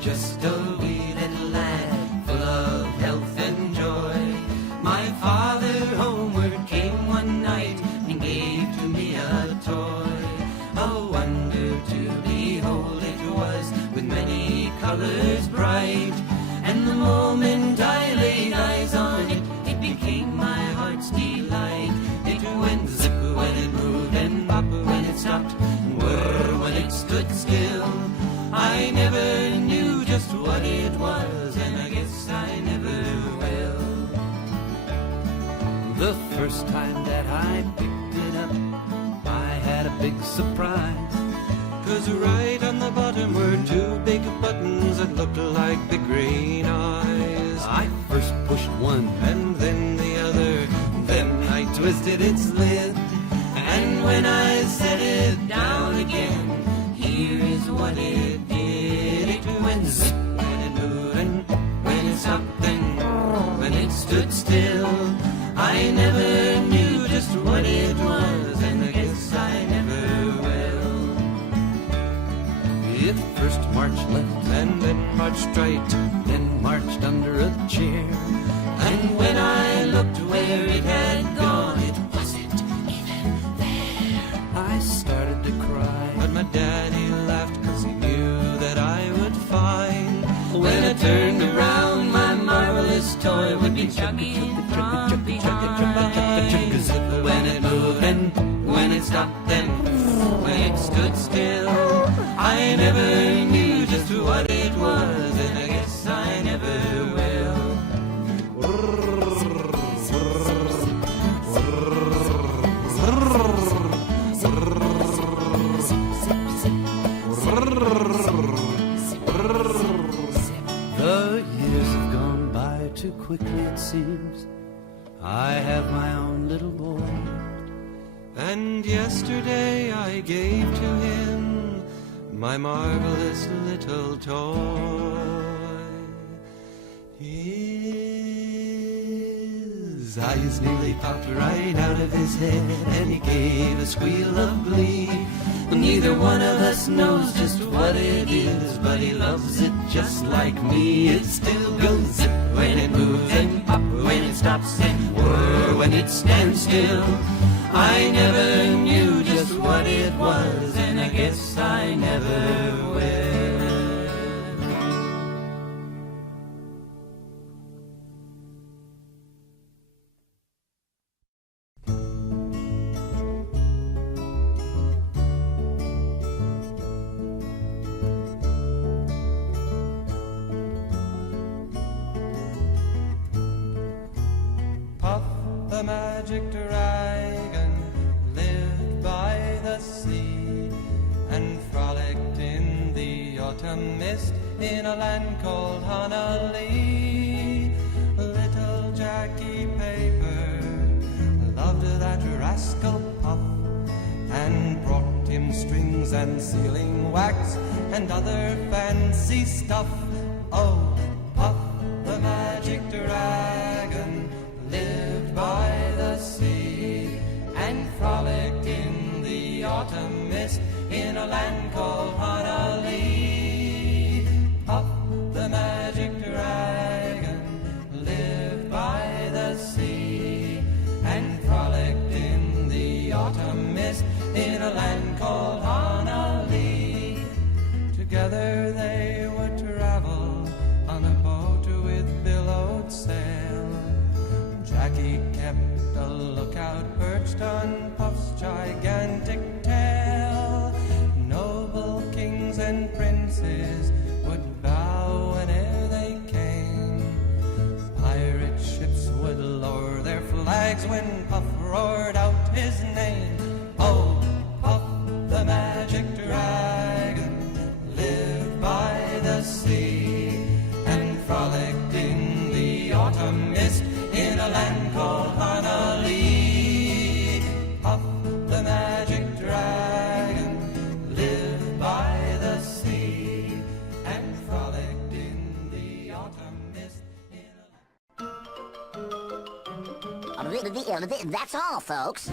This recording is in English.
just a wee little lad, full of health and joy. My father homeward came one night and gave to me a toy. A wonder to behold it was, with many colors bright. And the moment I laid eyes on it, it became my heart's delight. It went zip when it moved and pop when it stopped, and whir when it stood still. I never knew just what it was, and I guess I never will. The first time that I picked it up, I had a big surprise. 'Cause right on the bottom were two big buttons that looked like big green eyes. I first pushed one and then the other, then I twisted its lid. And when I set it down again, here is what it did. It went zip when it moved and when it stopped and when it stood still. I never knew just what it was, and I guess I never will. It first marched left and then marched right, then marched under a chair. And when I looked where it had gone, it wasn't even there. I started to cry, but my daddy laughed 'cause he knew that I would find. When I turned around, my marvelous toy would be chugging from behind. When it moved and when it stopped and when it stood still, I never knew just what it was, and I guess I never will. The years have gone by too quickly, it seems. I have my own little boy, and yesterday I gave to him my marvelous little toy. His eyes nearly popped right out of his head, and he gave a squeal of glee. Neither one of us knows just what it is, but he loves it just like me. It still goes zip when it moves and pop when it stops and whir when it stands still. I never knew just what it was, and I guess I never will. Puff the magic dragon lived by the sea and frolicked in the autumn mist in a land called Honolulu. Little Jackie Paper loved that rascal Puff and brought him strings and sealing wax and other fancy stuff. Oh, Puff the magic dragon lived by the sea and frolicked in the autumn mist in a land called Honolulu. Puff the magic dragon lived by the sea and frolicked in the autumn mist in a land called Honolulu. Together they would travel on a boat with billowed sail. Jackie kept a lookout perched on Puff's gigantic tail. Noble kings and princes would bow whene'er they came. Pirate ships would lower their flags when Puff roared out his name. Oh, Puff the magic dragon lived by the sea and frolicked in the autumn mist in a land called Honolulu. Puff the magic dragon lived by the sea and frolicked in the autumn mist in a land. That's all, folks.